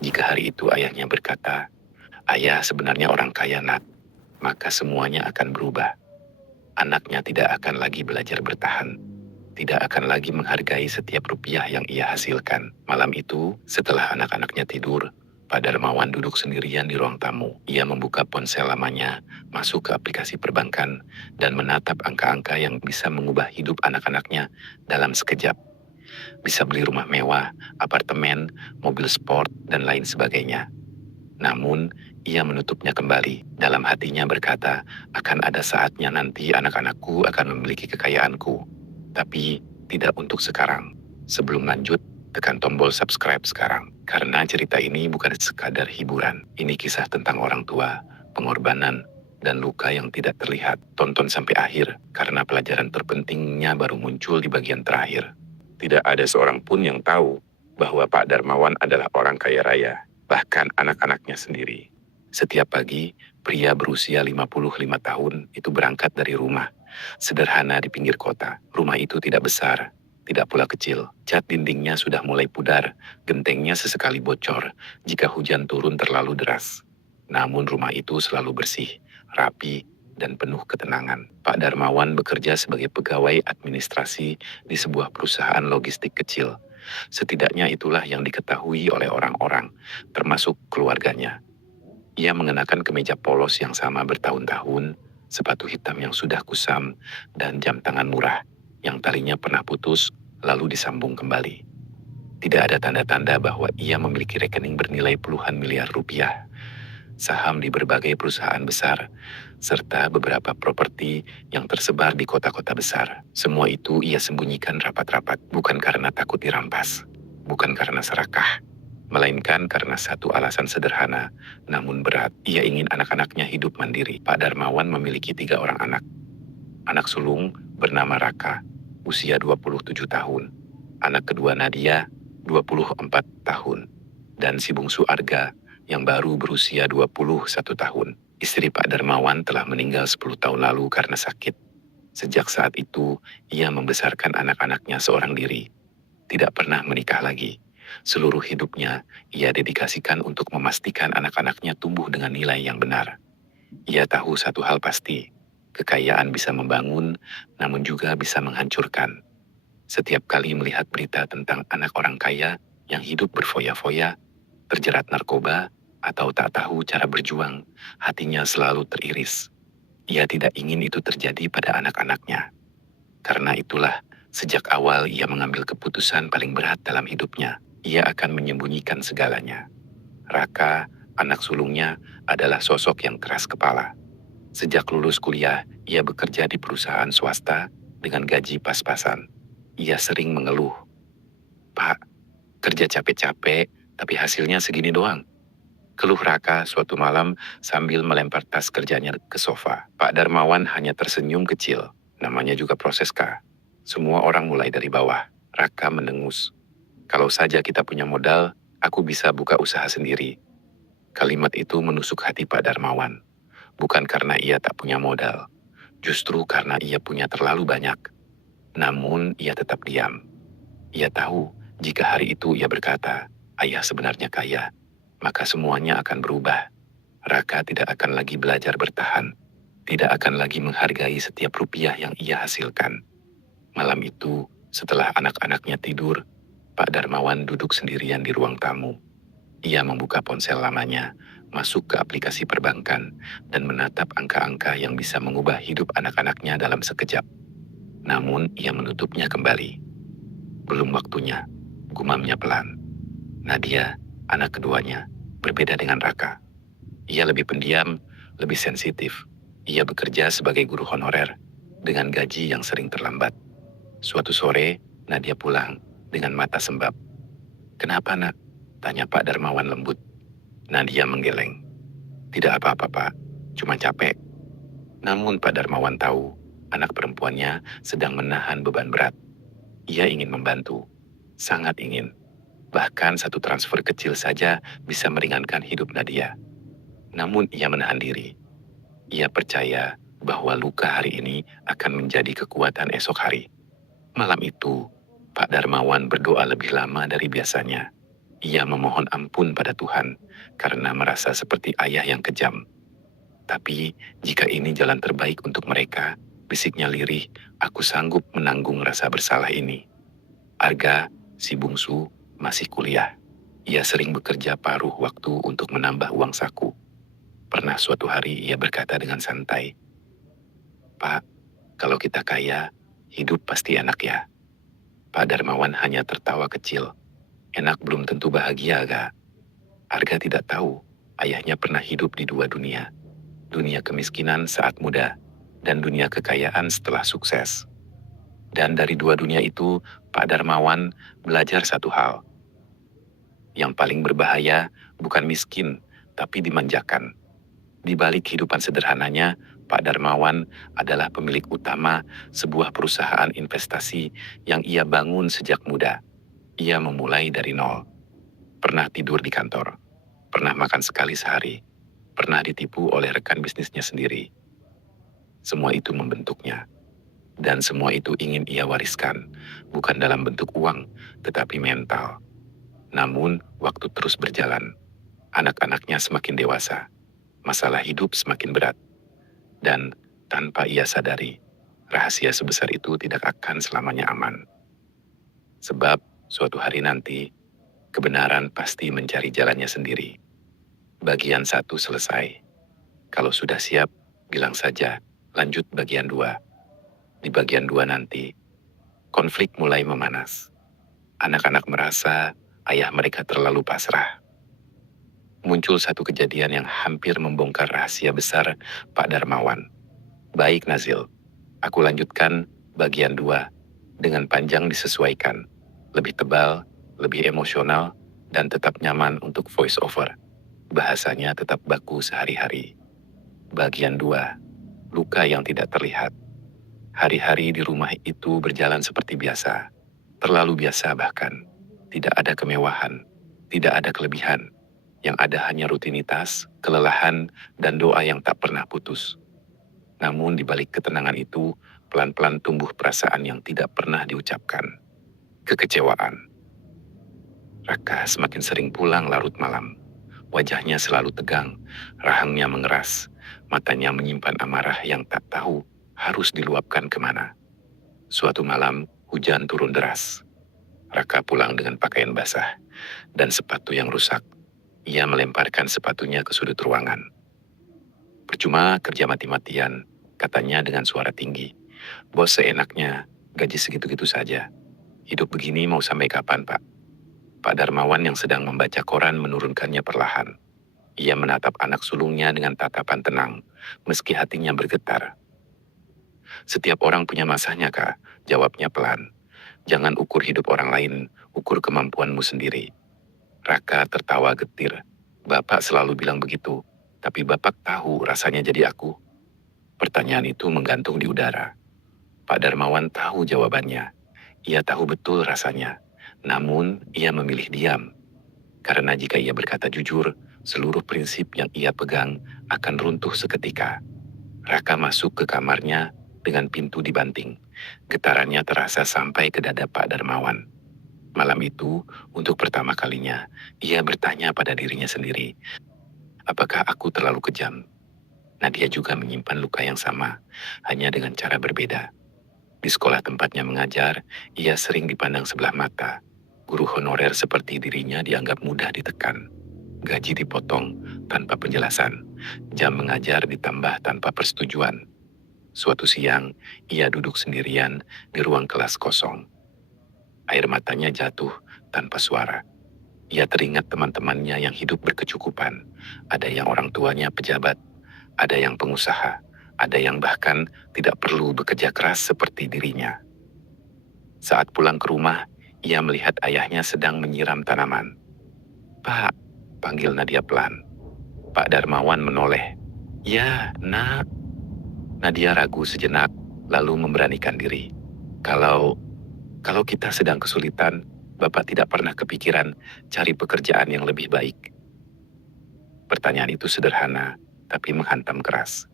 Jika hari itu ayahnya berkata, "Ayah sebenarnya orang kaya, Nak," maka semuanya akan berubah. Anaknya tidak akan lagi belajar bertahan, tidak akan lagi menghargai setiap rupiah yang ia hasilkan. Malam itu, setelah anak-anaknya tidur, Pak Darmawan duduk sendirian di ruang tamu. Ia membuka ponsel lamanya, masuk ke aplikasi perbankan, dan menatap angka-angka yang bisa mengubah hidup anak-anaknya dalam sekejap. Bisa beli rumah mewah, apartemen, mobil sport, dan lain sebagainya. Namun, ia menutupnya kembali. Dalam hatinya berkata, akan ada saatnya nanti anak-anakku akan memiliki kekayaanku. Tapi, tidak untuk sekarang. Sebelum lanjut, tekan tombol subscribe sekarang. Karena cerita ini bukan sekadar hiburan. Ini kisah tentang orang tua, pengorbanan, dan luka yang tidak terlihat. Tonton sampai akhir, karena pelajaran terpentingnya baru muncul di bagian terakhir. Tidak ada seorang pun yang tahu bahwa Pak Darmawan adalah orang kaya raya, bahkan anak-anaknya sendiri. Setiap pagi, pria berusia 55 tahun itu berangkat dari rumah, sederhana di pinggir kota. Rumah itu tidak besar, tidak pula kecil. Cat dindingnya sudah mulai pudar, gentengnya sesekali bocor jika hujan turun terlalu deras. Namun rumah itu selalu bersih, rapi, dan penuh ketenangan. Pak Darmawan bekerja sebagai pegawai administrasi di sebuah perusahaan logistik kecil. Setidaknya itulah yang diketahui oleh orang-orang, termasuk keluarganya. Ia mengenakan kemeja polos yang sama bertahun-tahun, sepatu hitam yang sudah kusam, dan jam tangan murah yang talinya pernah putus lalu disambung kembali. Tidak ada tanda-tanda bahwa ia memiliki rekening bernilai puluhan miliar rupiah, saham di berbagai perusahaan besar, serta beberapa properti yang tersebar di kota-kota besar. Semua itu ia sembunyikan rapat-rapat, bukan karena takut dirampas, bukan karena serakah, melainkan karena satu alasan sederhana, namun berat. Ia ingin anak-anaknya hidup mandiri. Pak Darmawan memiliki 3 orang anak. Anak sulung bernama Raka, usia 27 tahun. Anak kedua Nadia, 24 tahun. Dan si bungsu Arga, yang baru berusia 21 tahun. Istri Pak Darmawan telah meninggal 10 tahun lalu karena sakit. Sejak saat itu, ia membesarkan anak-anaknya seorang diri. Tidak pernah menikah lagi. Seluruh hidupnya, ia dedikasikan untuk memastikan anak-anaknya tumbuh dengan nilai yang benar. Ia tahu satu hal pasti, kekayaan bisa membangun, namun juga bisa menghancurkan. Setiap kali melihat berita tentang anak orang kaya yang hidup berfoya-foya, terjerat narkoba, atau tak tahu cara berjuang, hatinya selalu teriris. Ia tidak ingin itu terjadi pada anak-anaknya. Karena itulah, sejak awal ia mengambil keputusan paling berat dalam hidupnya. Ia akan menyembunyikan segalanya. Raka, anak sulungnya, adalah sosok yang keras kepala. Sejak lulus kuliah, ia bekerja di perusahaan swasta dengan gaji pas-pasan. Ia sering mengeluh, "Pak, kerja capek-capek, tapi hasilnya segini doang." Keluh Raka suatu malam sambil melempar tas kerjanya ke sofa. Pak Darmawan hanya tersenyum kecil. Namanya juga proses, Kak. Semua orang mulai dari bawah. Raka mendengus. "Kalau saja kita punya modal, aku bisa buka usaha sendiri." Kalimat itu menusuk hati Pak Darmawan. Bukan karena ia tak punya modal, justru karena ia punya terlalu banyak. Namun ia tetap diam. Ia tahu jika hari itu ia berkata, ayah sebenarnya kaya, maka semuanya akan berubah. Raka tidak akan lagi belajar bertahan, tidak akan lagi menghargai setiap rupiah yang ia hasilkan. Malam itu, setelah anak-anaknya tidur, Pak Darmawan duduk sendirian di ruang tamu. Ia membuka ponsel lamanya, masuk ke aplikasi perbankan, dan menatap angka-angka yang bisa mengubah hidup anak-anaknya dalam sekejap. Namun, ia menutupnya kembali. Belum waktunya, gumamnya pelan. Nadia, anak keduanya, berbeda dengan Raka. Ia lebih pendiam, lebih sensitif. Ia bekerja sebagai guru honorer, dengan gaji yang sering terlambat. Suatu sore, Nadia pulang, dengan mata sembab. "Kenapa, Nak?" tanya Pak Darmawan lembut. Nadia menggeleng. "Tidak apa-apa, Pak. Cuma capek." Namun Pak Darmawan tahu, anak perempuannya sedang menahan beban berat. Ia ingin membantu. Sangat ingin. Bahkan satu transfer kecil saja bisa meringankan hidup Nadia. Namun ia menahan diri. Ia percaya bahwa luka hari ini akan menjadi kekuatan esok hari. Malam itu, Pak Darmawan berdoa lebih lama dari biasanya. Ia memohon ampun pada Tuhan karena merasa seperti ayah yang kejam. Tapi jika ini jalan terbaik untuk mereka, bisiknya lirih, aku sanggup menanggung rasa bersalah ini. Arga, si bungsu, masih kuliah. Ia sering bekerja paruh waktu untuk menambah uang saku. Pernah suatu hari ia berkata dengan santai, "Pak, kalau kita kaya, hidup pasti enak ya." Pak Darmawan hanya tertawa kecil. Enak belum tentu bahagia, Ga. Arga tidak tahu, ayahnya pernah hidup di dua dunia. Dunia kemiskinan saat muda, dan dunia kekayaan setelah sukses. Dan dari dua dunia itu, Pak Darmawan belajar satu hal. Yang paling berbahaya bukan miskin, tapi dimanjakan. Di balik kehidupan sederhananya, Pak Darmawan adalah pemilik utama sebuah perusahaan investasi yang ia bangun sejak muda. Ia memulai dari nol. Pernah tidur di kantor, pernah makan sekali sehari, pernah ditipu oleh rekan bisnisnya sendiri. Semua itu membentuknya. Dan semua itu ingin ia wariskan, bukan dalam bentuk uang, tetapi mental. Namun, waktu terus berjalan. Anak-anaknya semakin dewasa. Masalah hidup semakin berat. Dan tanpa ia sadari, rahasia sebesar itu tidak akan selamanya aman. Sebab suatu hari nanti, kebenaran pasti mencari jalannya sendiri. Bagian 1 selesai. Kalau sudah siap, bilang saja, lanjut bagian 2. Di bagian 2 nanti, konflik mulai memanas. Anak-anak merasa ayah mereka terlalu pasrah. Muncul satu kejadian yang hampir membongkar rahasia besar Pak Darmawan. Baik Nazil, aku lanjutkan bagian 2 dengan panjang disesuaikan. Lebih tebal, lebih emosional, dan tetap nyaman untuk voice over. Bahasanya tetap baku sehari-hari. Bagian 2, luka yang tidak terlihat. Hari-hari di rumah itu berjalan seperti biasa. Terlalu biasa bahkan. Tidak ada kemewahan, tidak ada kelebihan. Yang ada hanya rutinitas, kelelahan, dan doa yang tak pernah putus. Namun di balik ketenangan itu, pelan-pelan tumbuh perasaan yang tidak pernah diucapkan. Kekecewaan. Raka semakin sering pulang larut malam. Wajahnya selalu tegang, rahangnya mengeras, matanya menyimpan amarah yang tak tahu harus diluapkan kemana. Suatu malam, hujan turun deras. Raka pulang dengan pakaian basah dan sepatu yang rusak. Ia melemparkan sepatunya ke sudut ruangan. Percuma kerja mati-matian, katanya dengan suara tinggi. Bos seenaknya, gaji segitu-gitu saja. Hidup begini mau sampai kapan, Pak? Pak Darmawan yang sedang membaca koran menurunkannya perlahan. Ia menatap anak sulungnya dengan tatapan tenang, meski hatinya bergetar. Setiap orang punya masanya, Kak, jawabnya pelan. Jangan ukur hidup orang lain, ukur kemampuanmu sendiri. Raka tertawa getir. Bapak selalu bilang begitu, tapi Bapak tahu rasanya jadi aku. Pertanyaan itu menggantung di udara. Pak Darmawan tahu jawabannya. Ia tahu betul rasanya. Namun, ia memilih diam. Karena jika ia berkata jujur, seluruh prinsip yang ia pegang akan runtuh seketika. Raka masuk ke kamarnya dengan pintu dibanting. Getarannya terasa sampai ke dada Pak Darmawan. Malam itu, untuk pertama kalinya, ia bertanya pada dirinya sendiri, apakah aku terlalu kejam? Nadia juga menyimpan luka yang sama, hanya dengan cara berbeda. Di sekolah tempatnya mengajar, ia sering dipandang sebelah mata. Guru honorer seperti dirinya dianggap mudah ditekan. Gaji dipotong tanpa penjelasan. Jam mengajar ditambah tanpa persetujuan. Suatu siang, ia duduk sendirian di ruang kelas kosong. Air matanya jatuh tanpa suara. Ia teringat teman-temannya yang hidup berkecukupan. Ada yang orang tuanya pejabat, ada yang pengusaha, ada yang bahkan tidak perlu bekerja keras seperti dirinya. Saat pulang ke rumah, ia melihat ayahnya sedang menyiram tanaman. "Pak," panggil Nadia pelan. Pak Darmawan menoleh. "Ya, Nak." Nadia ragu sejenak, lalu memberanikan diri. Kalau kita sedang kesulitan, Bapak tidak pernah kepikiran cari pekerjaan yang lebih baik." Pertanyaan itu sederhana, tapi menghantam keras.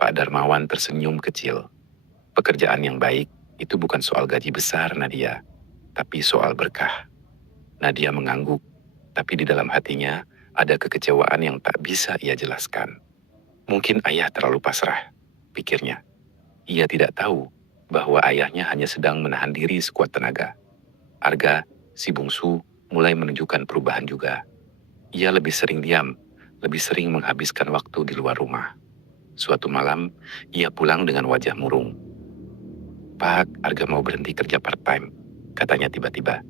Pak Darmawan tersenyum kecil. Pekerjaan yang baik itu bukan soal gaji besar, Nadia, tapi soal berkah. Nadia mengangguk. Tapi di dalam hatinya ada kekecewaan yang tak bisa ia jelaskan. Mungkin ayah terlalu pasrah, pikirnya. Ia tidak tahu bahwa ayahnya hanya sedang menahan diri sekuat tenaga. Arga, si bungsu, mulai menunjukkan perubahan juga. Ia lebih sering diam, lebih sering menghabiskan waktu di luar rumah. Suatu malam, ia pulang dengan wajah murung. "Pak, Arga mau berhenti kerja part-time," katanya tiba-tiba.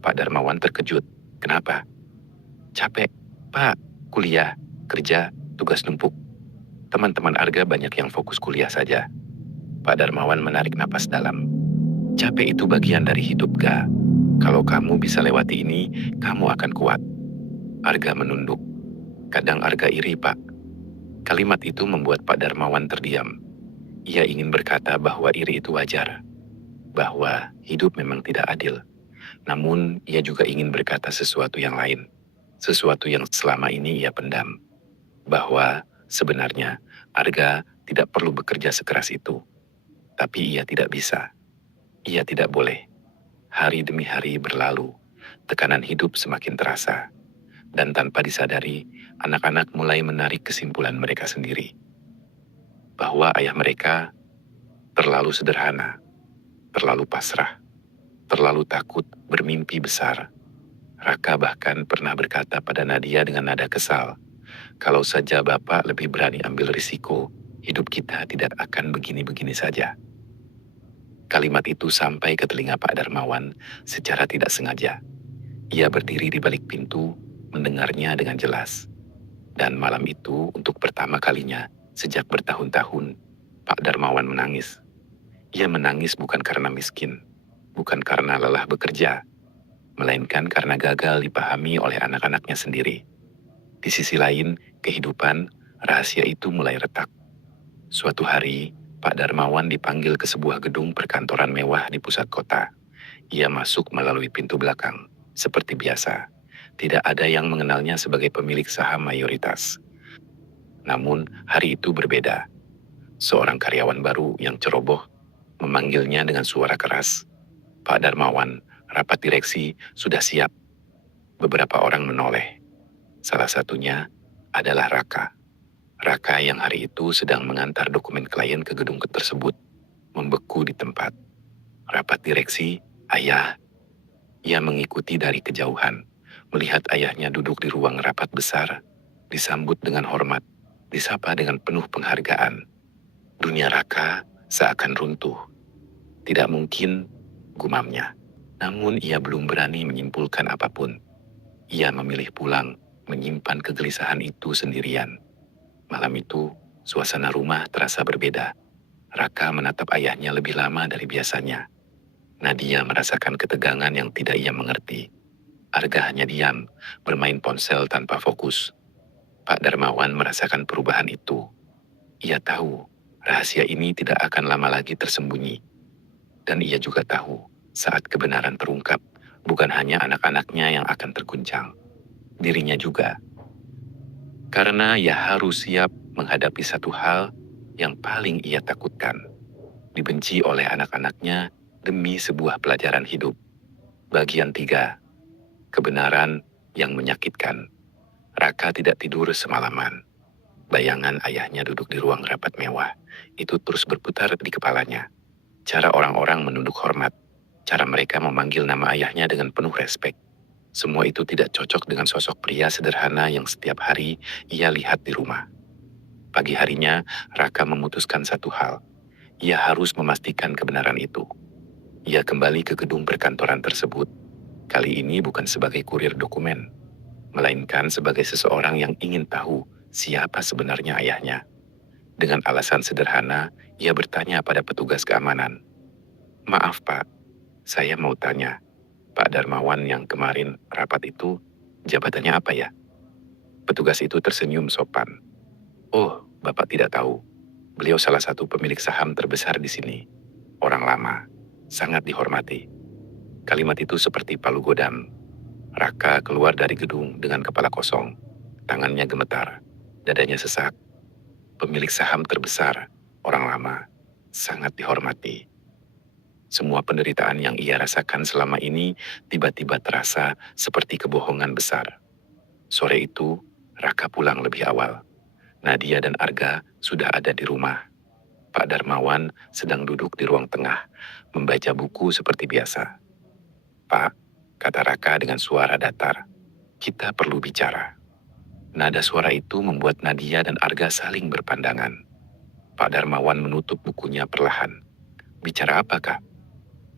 Pak Darmawan terkejut. "Kenapa?" "Capek, Pak. Kuliah, kerja, tugas numpuk. Teman-teman Arga banyak yang fokus kuliah saja." Pak Darmawan menarik napas dalam. "Capek itu bagian dari hidup, Ga. Kalau kamu bisa lewati ini, kamu akan kuat." Arga menunduk. "Kadang Arga iri, Pak." Kalimat itu membuat Pak Darmawan terdiam. Ia ingin berkata bahwa iri itu wajar, bahwa hidup memang tidak adil. Namun, ia juga ingin berkata sesuatu yang lain, sesuatu yang selama ini ia pendam, bahwa sebenarnya Arga tidak perlu bekerja sekeras itu. Tapi ia tidak bisa. Ia tidak boleh. Hari demi hari berlalu, tekanan hidup semakin terasa. Dan tanpa disadari, anak-anak mulai menarik kesimpulan mereka sendiri. Bahwa ayah mereka terlalu sederhana, terlalu pasrah, terlalu takut bermimpi besar. Raka bahkan pernah berkata pada Nadia dengan nada kesal, "Kalau saja Bapak lebih berani ambil risiko, hidup kita tidak akan begini-begini saja." Kalimat itu sampai ke telinga Pak Darmawan secara tidak sengaja. Ia berdiri di balik pintu, mendengarnya dengan jelas. Dan malam itu, untuk pertama kalinya, sejak bertahun-tahun, Pak Darmawan menangis. Ia menangis bukan karena miskin, bukan karena lelah bekerja, melainkan karena gagal dipahami oleh anak-anaknya sendiri. Di sisi lain, kehidupan, rahasia itu mulai retak. Suatu hari, Pak Darmawan dipanggil ke sebuah gedung perkantoran mewah di pusat kota. Ia masuk melalui pintu belakang, seperti biasa. Tidak ada yang mengenalnya sebagai pemilik saham mayoritas. Namun, hari itu berbeda. Seorang karyawan baru yang ceroboh memanggilnya dengan suara keras. "Pak Darmawan, rapat direksi sudah siap." Beberapa orang menoleh. Salah satunya adalah Raka. Raka yang hari itu sedang mengantar dokumen klien ke gedung tersebut, membeku di tempat. "Rapat direksi, Ayah." Ia mengikuti dari kejauhan, melihat ayahnya duduk di ruang rapat besar, disambut dengan hormat, disapa dengan penuh penghargaan. Dunia Raka seakan runtuh. "Tidak mungkin," gumamnya. Namun ia belum berani menyimpulkan apapun. Ia memilih pulang, menyimpan kegelisahan itu sendirian. Malam itu, suasana rumah terasa berbeda. Raka menatap ayahnya lebih lama dari biasanya. Nadia merasakan ketegangan yang tidak ia mengerti. Arga hanya diam, bermain ponsel tanpa fokus. Pak Darmawan merasakan perubahan itu. Ia tahu, rahasia ini tidak akan lama lagi tersembunyi. Dan ia juga tahu, saat kebenaran terungkap, bukan hanya anak-anaknya yang akan terguncang. Dirinya juga. Karena ia harus siap menghadapi satu hal yang paling ia takutkan. Dibenci oleh anak-anaknya demi sebuah pelajaran hidup. Bagian 3. Kebenaran yang menyakitkan. Raka tidak tidur semalaman. Bayangan ayahnya duduk di ruang rapat mewah. Itu terus berputar di kepalanya. Cara orang-orang menunduk hormat. Cara mereka memanggil nama ayahnya dengan penuh respek. Semua itu tidak cocok dengan sosok pria sederhana yang setiap hari ia lihat di rumah. Pagi harinya, Raka memutuskan satu hal. Ia harus memastikan kebenaran itu. Ia kembali ke gedung perkantoran tersebut. Kali ini bukan sebagai kurir dokumen, melainkan sebagai seseorang yang ingin tahu siapa sebenarnya ayahnya. Dengan alasan sederhana, ia bertanya pada petugas keamanan. "Maaf Pak, saya mau tanya, Pak Darmawan yang kemarin rapat itu, jabatannya apa ya?" Petugas itu tersenyum sopan. "Oh, Bapak tidak tahu. Beliau salah satu pemilik saham terbesar di sini. Orang lama, sangat dihormati." Kalimat itu seperti palu godam. Raka keluar dari gedung dengan kepala kosong. Tangannya gemetar, dadanya sesak. Pemilik saham terbesar, orang lama, sangat dihormati. Semua penderitaan yang ia rasakan selama ini tiba-tiba terasa seperti kebohongan besar. Sore itu, Raka pulang lebih awal. Nadia dan Arga sudah ada di rumah. Pak Darmawan sedang duduk di ruang tengah, membaca buku seperti biasa. "Pak," kata Raka dengan suara datar, "kita perlu bicara." Nada suara itu membuat Nadia dan Arga saling berpandangan. Pak Darmawan menutup bukunya perlahan. "Bicara apa, Kak?"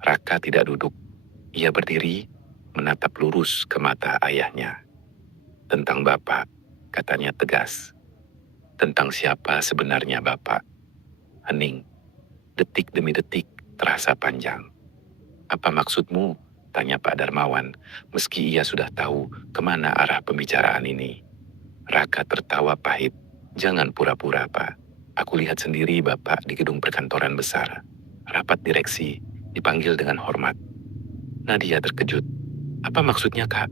Raka tidak duduk. Ia berdiri, menatap lurus ke mata ayahnya. "Tentang Bapak," katanya tegas. "Tentang siapa sebenarnya Bapak?" Hening. Detik demi detik terasa panjang. "Apa maksudmu?" tanya Pak Darmawan, meski ia sudah tahu kemana arah pembicaraan ini. Raka tertawa pahit. "Jangan pura-pura, Pak. Aku lihat sendiri Bapak di gedung perkantoran besar. Rapat direksi, dipanggil dengan hormat." Nadia terkejut. "Apa maksudnya, Kak?"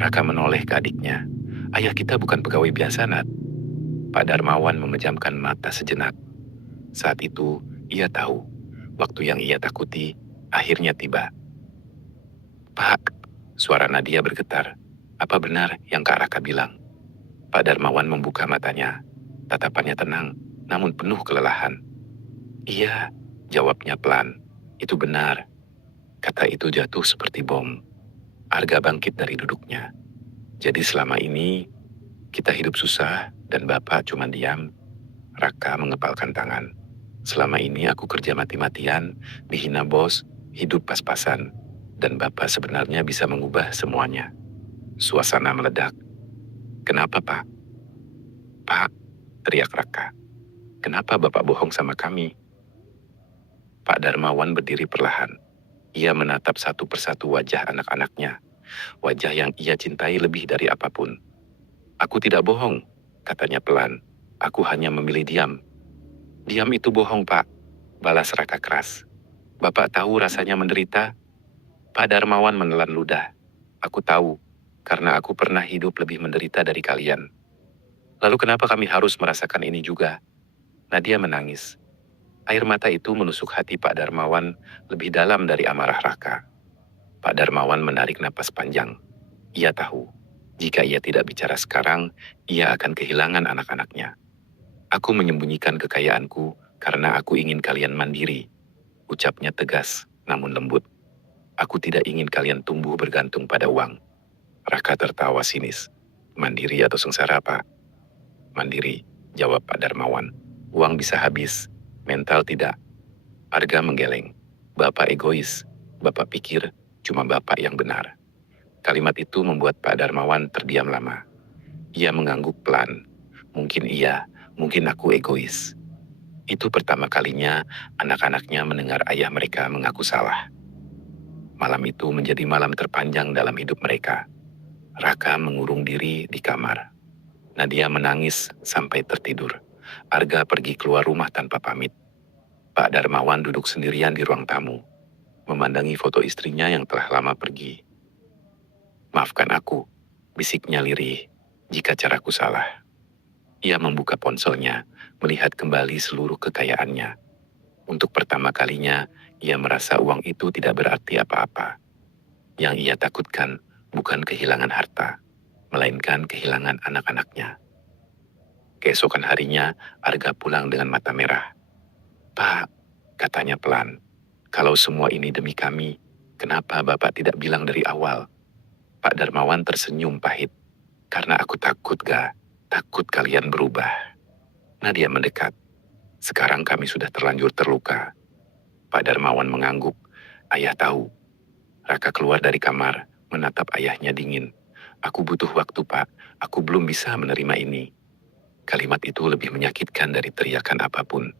Raka menoleh ke adiknya. "Ayah kita bukan pegawai biasa, Nat." Pak Darmawan memejamkan mata sejenak. Saat itu, ia tahu, waktu yang ia takuti akhirnya tiba. "Pak," suara Nadia bergetar. "Apa benar yang Kak Raka bilang?" Pak Darmawan membuka matanya. Tatapannya tenang, namun penuh kelelahan. "Iya," jawabnya pelan. "Itu benar." Kata itu jatuh seperti bom. Arga bangkit dari duduknya. "Jadi selama ini, kita hidup susah dan Bapak cuma diam." Raka mengepalkan tangan. "Selama ini aku kerja mati-matian, dihina bos, hidup pas-pasan. Dan Bapak sebenarnya bisa mengubah semuanya." Suasana meledak. "Kenapa, Pak?" "Pak," teriak Raka. "Kenapa Bapak bohong sama kami?" Pak Darmawan berdiri perlahan. Ia menatap satu persatu wajah anak-anaknya. Wajah yang ia cintai lebih dari apapun. "Aku tidak bohong," katanya pelan. "Aku hanya memilih diam." "Diam itu bohong, Pak," balas Raka keras. "Bapak tahu rasanya menderita?" Pak Darmawan menelan ludah. "Aku tahu, karena aku pernah hidup lebih menderita dari kalian." "Lalu kenapa kami harus merasakan ini juga?" Nadia menangis. Air mata itu menusuk hati Pak Darmawan lebih dalam dari amarah Raka. Pak Darmawan menarik napas panjang. Ia tahu, jika ia tidak bicara sekarang, ia akan kehilangan anak-anaknya. "Aku menyembunyikan kekayaanku karena aku ingin kalian mandiri," ucapnya tegas namun lembut. "Aku tidak ingin kalian tumbuh bergantung pada uang." Raka tertawa sinis. "Mandiri atau sengsara, Pak?" "Mandiri," jawab Pak Darmawan. "Uang bisa habis, mental tidak." Arga menggeleng. "Bapak egois. Bapak pikir cuma Bapak yang benar." Kalimat itu membuat Pak Darmawan terdiam lama. Ia mengangguk pelan. "Mungkin iya, mungkin aku egois." Itu pertama kalinya anak-anaknya mendengar ayah mereka mengaku salah. Malam itu menjadi malam terpanjang dalam hidup mereka. Raka mengurung diri di kamar. Nadia menangis sampai tertidur. Arga pergi keluar rumah tanpa pamit. Pak Darmawan duduk sendirian di ruang tamu, memandangi foto istrinya yang telah lama pergi. "Maafkan aku," bisiknya lirih, "jika caraku salah." Ia membuka ponselnya, melihat kembali seluruh kekayaannya. Untuk pertama kalinya, ia merasa uang itu tidak berarti apa-apa. Yang ia takutkan bukan kehilangan harta, melainkan kehilangan anak-anaknya. Keesokan harinya, Arga pulang dengan mata merah. "Pak," katanya pelan, "kalau semua ini demi kami, kenapa Bapak tidak bilang dari awal?" Pak Darmawan tersenyum pahit. "Karena aku takut, Ga. Takut kalian berubah." Nadia mendekat. "Sekarang kami sudah terlanjur terluka." Pak Darmawan mengangguk. "Ayah tahu." Raka keluar dari kamar, menatap ayahnya dingin. "Aku butuh waktu, Pak. Aku belum bisa menerima ini." Kalimat itu lebih menyakitkan dari teriakan apapun.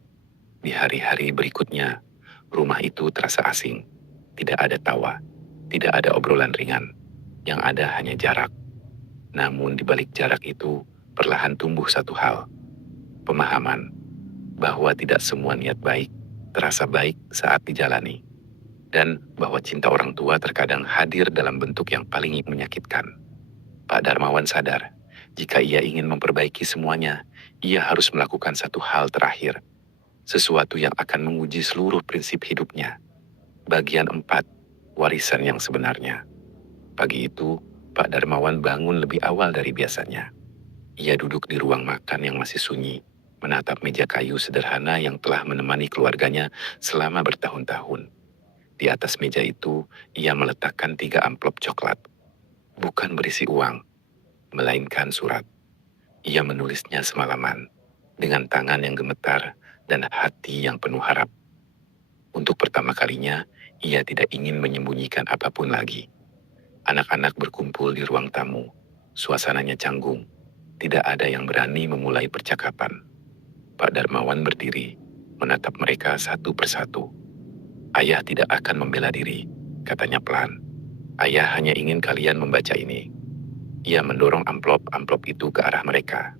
Di hari-hari berikutnya, rumah itu terasa asing. Tidak ada tawa, tidak ada obrolan ringan. Yang ada hanya jarak. Namun di balik jarak itu, perlahan tumbuh satu hal. Pemahaman bahwa tidak semua niat baik terasa baik saat dijalani. Dan bahwa cinta orang tua terkadang hadir dalam bentuk yang paling menyakitkan. Pak Darmawan sadar, jika ia ingin memperbaiki semuanya, ia harus melakukan satu hal terakhir. Sesuatu yang akan menguji seluruh prinsip hidupnya. Bagian 4. Warisan yang sebenarnya. Pagi itu, Pak Darmawan bangun lebih awal dari biasanya. Ia duduk di ruang makan yang masih sunyi, menatap meja kayu sederhana yang telah menemani keluarganya selama bertahun-tahun. Di atas meja itu, ia meletakkan 3 amplop coklat. Bukan berisi uang, melainkan surat. Ia menulisnya semalaman, dengan tangan yang gemetar dan hati yang penuh harap. Untuk pertama kalinya, ia tidak ingin menyembunyikan apapun lagi. Anak-anak berkumpul di ruang tamu. Suasananya canggung. Tidak ada yang berani memulai percakapan. Pak Darmawan berdiri, menatap mereka satu persatu. Ayah tidak akan membela diri, katanya pelan. Ayah hanya ingin kalian membaca ini. Ia mendorong amplop-amplop itu ke arah mereka.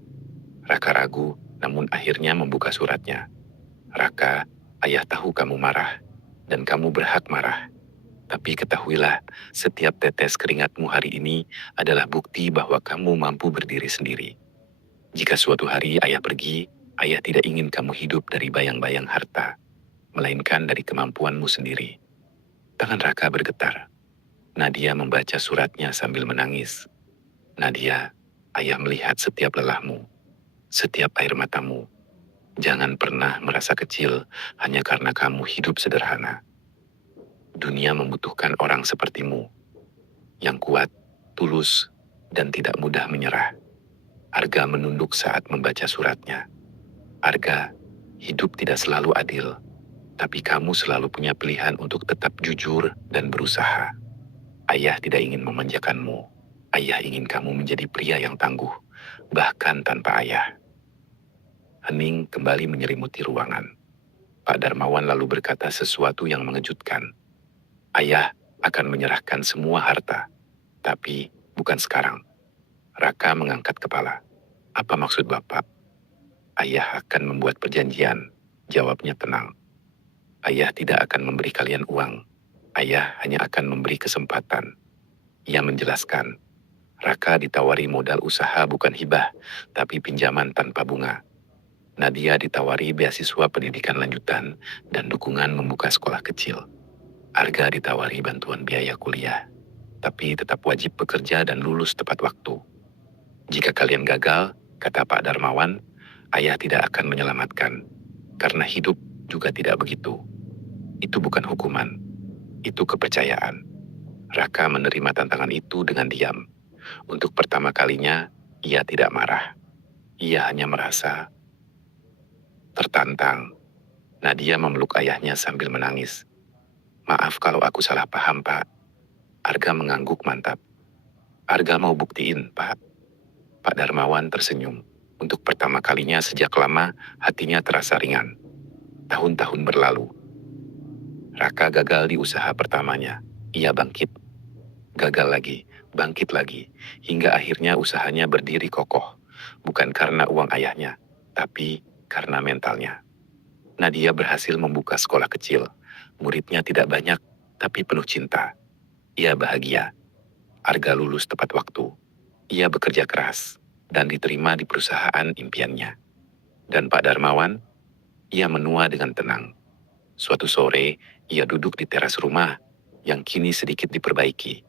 Raka ragu, namun akhirnya membuka suratnya. Raka, ayah tahu kamu marah, dan kamu berhak marah. Tapi ketahuilah, setiap tetes keringatmu hari ini adalah bukti bahwa kamu mampu berdiri sendiri. Jika suatu hari ayah pergi, ayah tidak ingin kamu hidup dari bayang-bayang harta, melainkan dari kemampuanmu sendiri. Tangan Raka bergetar. Nadia membaca suratnya sambil menangis. Nadia, ayah melihat setiap lelahmu, setiap air matamu. Jangan pernah merasa kecil hanya karena kamu hidup sederhana. Dunia membutuhkan orang sepertimu, yang kuat, tulus, dan tidak mudah menyerah. Arga menunduk saat membaca suratnya. Arga, hidup tidak selalu adil, tapi kamu selalu punya pilihan untuk tetap jujur dan berusaha. Ayah tidak ingin memanjakanmu. Ayah ingin kamu menjadi pria yang tangguh, bahkan tanpa ayah. Hening kembali menyelimuti ruangan. Pak Darmawan lalu berkata sesuatu yang mengejutkan. Ayah akan menyerahkan semua harta, tapi bukan sekarang. Raka mengangkat kepala. Apa maksud Bapak? Ayah akan membuat perjanjian, jawabnya tenang. Ayah tidak akan memberi kalian uang. Ayah hanya akan memberi kesempatan. Ia menjelaskan, Raka ditawari modal usaha bukan hibah, tapi pinjaman tanpa bunga. Nadia ditawari beasiswa pendidikan lanjutan dan dukungan membuka sekolah kecil. Arga ditawari bantuan biaya kuliah, tapi tetap wajib bekerja dan lulus tepat waktu. Jika kalian gagal, kata Pak Darmawan, ayah tidak akan menyelamatkan, karena hidup juga tidak begitu. Itu bukan hukuman, itu kepercayaan. Raka menerima tantangan itu dengan diam. Untuk pertama kalinya, ia tidak marah. Ia hanya merasa tertantang. Nadia memeluk ayahnya sambil menangis. Maaf kalau aku salah paham, Pak. Arga mengangguk mantap. Arga mau buktiin, Pak. Pak Darmawan tersenyum. Untuk pertama kalinya sejak lama, hatinya terasa ringan. Tahun-tahun berlalu. Raka gagal di usaha pertamanya. Ia bangkit. Gagal lagi, bangkit lagi. Hingga akhirnya usahanya berdiri kokoh. Bukan karena uang ayahnya, tapi karena mentalnya. Nadia berhasil membuka sekolah kecil. Muridnya tidak banyak, tapi penuh cinta. Ia bahagia. Arga lulus tepat waktu. Ia bekerja keras dan diterima di perusahaan impiannya. Dan Pak Darmawan, ia menua dengan tenang. Suatu sore, ia duduk di teras rumah yang kini sedikit diperbaiki.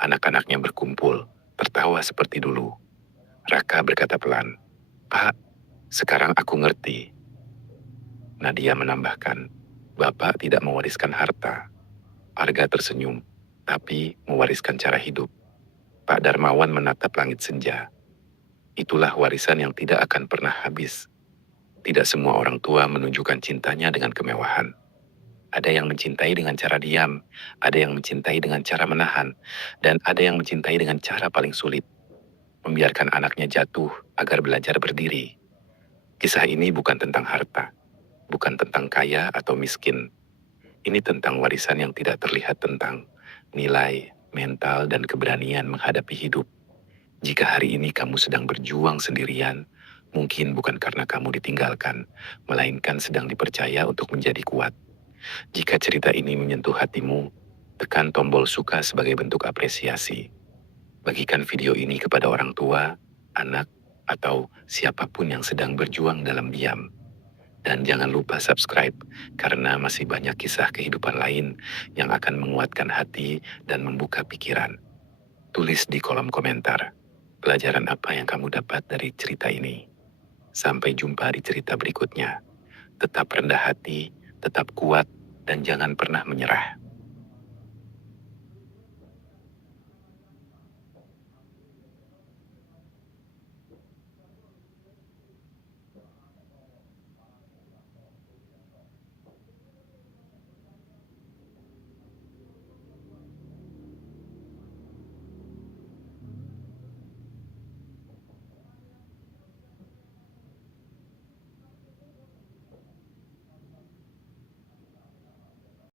Anak-anaknya berkumpul, tertawa seperti dulu. Raka berkata pelan, Pak, sekarang aku ngerti. Nadia menambahkan, Bapak tidak mewariskan harta. Arga tersenyum, tapi mewariskan cara hidup. Pak Darmawan menatap langit senja. Itulah warisan yang tidak akan pernah habis. Tidak semua orang tua menunjukkan cintanya dengan kemewahan. Ada yang mencintai dengan cara diam, ada yang mencintai dengan cara menahan, dan ada yang mencintai dengan cara paling sulit, membiarkan anaknya jatuh agar belajar berdiri. Kisah ini bukan tentang harta, bukan tentang kaya atau miskin. Ini tentang warisan yang tidak terlihat, tentang nilai, mental, dan keberanian menghadapi hidup. Jika hari ini kamu sedang berjuang sendirian, mungkin bukan karena kamu ditinggalkan, melainkan sedang dipercaya untuk menjadi kuat. Jika cerita ini menyentuh hatimu, tekan tombol suka sebagai bentuk apresiasi. Bagikan video ini kepada orang tua, anak, atau siapapun yang sedang berjuang dalam diam. Dan jangan lupa subscribe, karena masih banyak kisah kehidupan lain yang akan menguatkan hati dan membuka pikiran. Tulis di kolom komentar, pelajaran apa yang kamu dapat dari cerita ini. Sampai jumpa di cerita berikutnya. Tetap rendah hati, tetap kuat, dan jangan pernah menyerah.